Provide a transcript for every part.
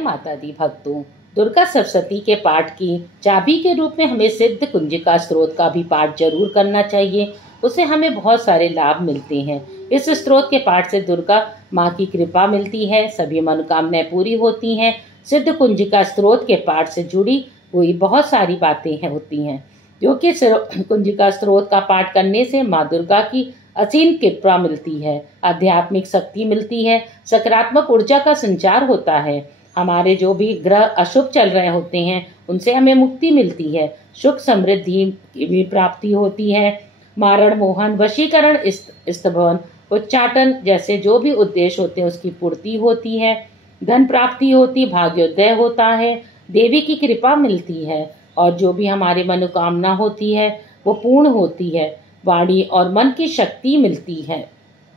माता दी भक्तों, दुर्गा सप्तशती के पाठ की चाबी के रूप में हमें सिद्ध कुंजिका स्त्रोत का भी पाठ जरूर करना चाहिए। उससे हमें बहुत सारे लाभ मिलते हैं। इस स्त्रोत के पाठ से दुर्गा माँ की कृपा मिलती है, सभी मनोकामनाएं पूरी होती हैं। सिद्ध कुंजिका स्त्रोत के पाठ से जुड़ी हुई बहुत सारी बातें होती हैं, क्योंकि कुंजिका स्त्रोत का पाठ करने से माँ दुर्गा की असीम कृपा मिलती है, आध्यात्मिक शक्ति मिलती है, सकारात्मक ऊर्जा का संचार होता है। हमारे जो भी ग्रह अशुभ चल रहे होते हैं उनसे हमें मुक्ति मिलती है, सुख समृद्धि की भी प्राप्ति होती है। मारण मोहन वशीकरण स्तंभन उच्चाटन जैसे जो भी उद्देश्य होते हैं उसकी पूर्ति होती है, धन प्राप्ति होती, भाग्योदय होता है, देवी की कृपा मिलती है और जो भी हमारी मनोकामना होती है वो पूर्ण होती है, वाणी और मन की शक्ति मिलती है।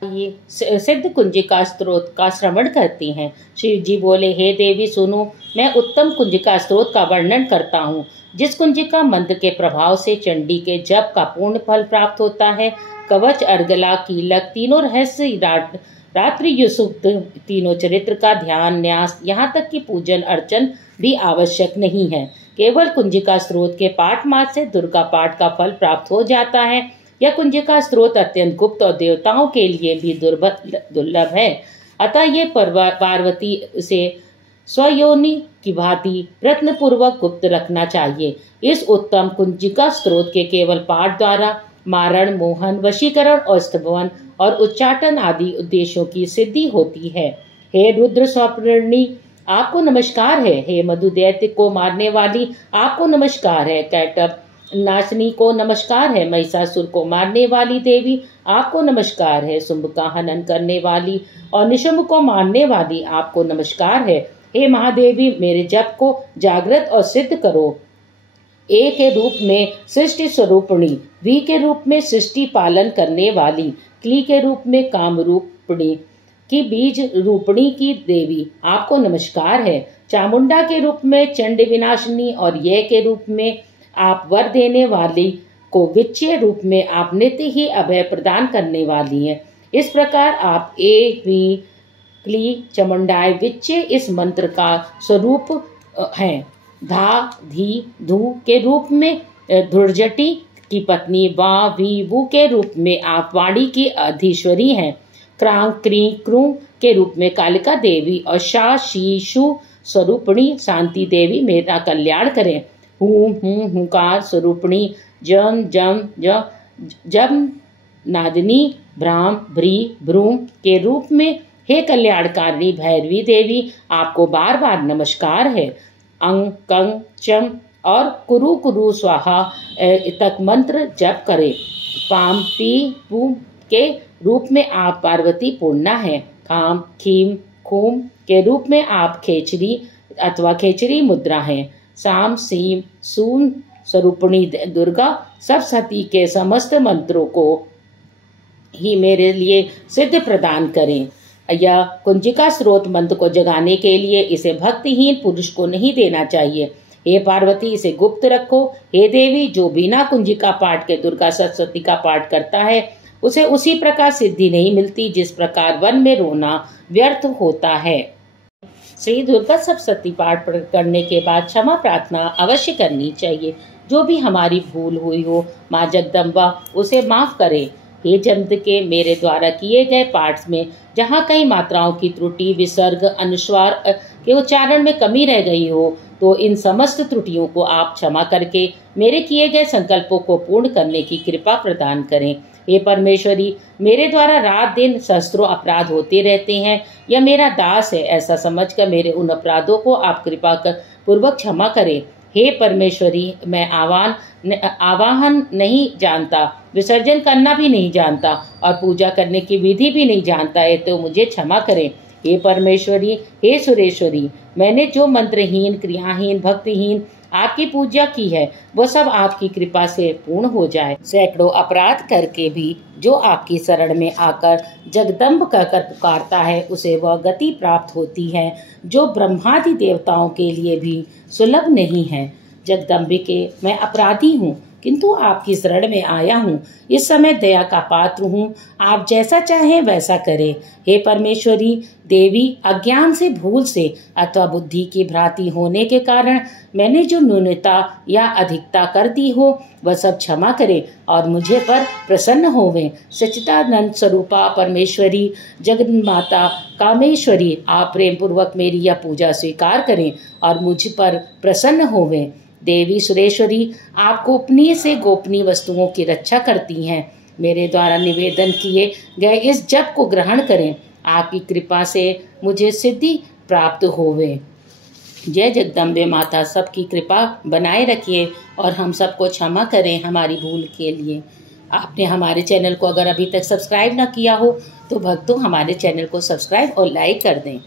ये सिद्ध कुंजिका स्त्रोत का श्रवण करते हैं। शिव जी बोले, हे देवी सुनो, मैं उत्तम कुंजिका स्त्रोत का वर्णन करता हूँ, जिस कुंजिका मंत्र के प्रभाव से चंडी के जप का पूर्ण फल प्राप्त होता है। कवच, अर्गला, कीलक तीनों रहस्य, रात्रि युसुप्त तीनों चरित्र का ध्यान, न्यास, यहाँ तक कि पूजन अर्चन भी आवश्यक नहीं है। केवल कुंजिका स्त्रोत के पाठ मात्र से दुर्गा पाठ का फल प्राप्त हो जाता है। यह कुंजिका स्त्रोत अत्यंत गुप्त और देवताओं के लिए भी दुर्लभ है। अतः ये पार्वती से स्वयोनि की भांति प्रयत्न पूर्वक गुप्त रखना चाहिए। इस उत्तम कुंजिका स्त्रोत के केवल पाठ द्वारा मारण, मोहन, वशीकरण और स्तंभन और उच्चाटन आदि उद्देश्यों की सिद्धि होती है। हे रुद्र स्वप्निर्णी, आपको नमस्कार है। हे मधु दैत्य को मारने वाली, आपको नमस्कार है। कैटभ नाशनी को नमस्कार है। महिषासुर को मारने वाली देवी, आपको नमस्कार है। शुंभ का हनन करने वाली और निशुंभ को मारने वाली, आपको नमस्कार है। हे महादेवी, मेरे जप को जागृत और सिद्ध करो। ए के रूप में सृष्टि स्वरूपिणी, वी के रूप में सृष्टि पालन करने वाली, क्ली के रूप में काम रूपिणी की बीज रूपिणी की देवी, आपको नमस्कार है। चामुंडा के रूप में चंड विनाशिनी और ये के रूप में आप वर देने वाली को विच्य रूप में आप नित्य ही अभय प्रदान करने वाली हैं। इस प्रकार आप ए, वी, क्ली, चामुंडाय, विच्य इस मंत्र का स्वरूप हैं। धा, धी, धू के रूप में धुर्जटी की पत्नी, वा, वी, वु के रूप में आप वाणी की अधीश्वरी हैं। क्रां, क्री, क्रू के रूप में कालिका देवी और शा, शी, शु स्वरूपिणी शांति देवी मेरा कल्याण करें। हुंकार स्वरूपिणी, जम, जम, जम नादिनी, भ्राम, भ्री, भ्रूम के रूप में हे कल्याणकारिणी भैरवी देवी, आपको बार बार नमस्कार है। अंग, कंग, चम और कुरु कुरु स्वाहा तक मंत्र जप करें। पाम, पी, पू के रूप में आप पार्वती पूर्णा है। खाम, खीम, खूम के रूप में आप खेचरी अथवा खेचरी मुद्रा है। साम, सीम, सूम स्वरूपिणी दुर्गा सप्तशती के समस्त मंत्रों को ही मेरे लिए सिद्ध प्रदान करें। यह कुंजिका स्रोत मंत्र को जगाने के लिए इसे भक्तिहीन पुरुष को नहीं देना चाहिए। हे पार्वती, इसे गुप्त रखो। हे देवी, जो बिना कुंजिका पाठ के दुर्गा सप्तशती का पाठ करता है उसे उसी प्रकार सिद्धि नहीं मिलती जिस प्रकार वन में रोना व्यर्थ होता है। श्री दुर्गा सप्तशती पाठ करने के बाद क्षमा प्रार्थना अवश्य करनी चाहिए। जो भी हमारी भूल हुई हो माँ जगदम्बा उसे माफ करे। हे जन्म के मेरे द्वारा किए गए पाठ में जहाँ कई मात्राओं की त्रुटि, विसर्ग, अनुस्वार के उच्चारण में कमी रह गई हो तो इन समस्त त्रुटियों को आप क्षमा करके मेरे किए गए संकल्पों को पूर्ण करने की कृपा प्रदान करें। हे परमेश्वरी, मेरे द्वारा रात दिन सहस्त्रों अपराध होते रहते हैं। यह मेरा दास है, ऐसा समझकर मेरे उन अपराधों को आप कृपा कर पूर्वक क्षमा करें। हे परमेश्वरी, मैं आवाहन नहीं जानता, विसर्जन करना भी नहीं जानता और पूजा करने की विधि भी नहीं जानता है, तो मुझे क्षमा करें। हे परमेश्वरी, हे सुरेश्वरी, मैंने जो मंत्रहीन, क्रियाहीन, भक्तिहीन आपकी पूजा की है वो सब आपकी कृपा से पूर्ण हो जाए। सैकड़ों अपराध करके भी जो आपकी शरण में आकर जगदम्ब कहकर पुकारता है उसे वह गति प्राप्त होती है जो ब्रह्मादि देवताओं के लिए भी सुलभ नहीं है। जगदम्बिके, मैं अपराधी हूँ, किंतु आपकी शरण में आया हूँ। इस समय दया का पात्र हूँ, आप जैसा चाहें वैसा करें। हे परमेश्वरी देवी, अज्ञान से, भूल से अथवा बुद्धि की भ्रांति होने के कारण मैंने जो न्यूनता या अधिकता कर दी हो वह सब क्षमा करें और मुझे पर प्रसन्न होवें। सच्चिदानंद स्वरूपा परमेश्वरी जगन्माता कामेश्वरी, आप प्रेम पूर्वक मेरी यह पूजा स्वीकार करें और मुझ पर प्रसन्न होवें। देवी सुरेश्वरी, आप गोपनीय से गोपनीय वस्तुओं की रक्षा करती हैं। मेरे द्वारा निवेदन किए गए इस जप को ग्रहण करें। आपकी कृपा से मुझे सिद्धि प्राप्त होवे। जय जगदम्बे माता, सबकी कृपा बनाए रखिए और हम सबको क्षमा करें हमारी भूल के लिए। आपने हमारे चैनल को अगर अभी तक सब्सक्राइब ना किया हो तो भक्तों हमारे चैनल को सब्सक्राइब और लाइक कर दें।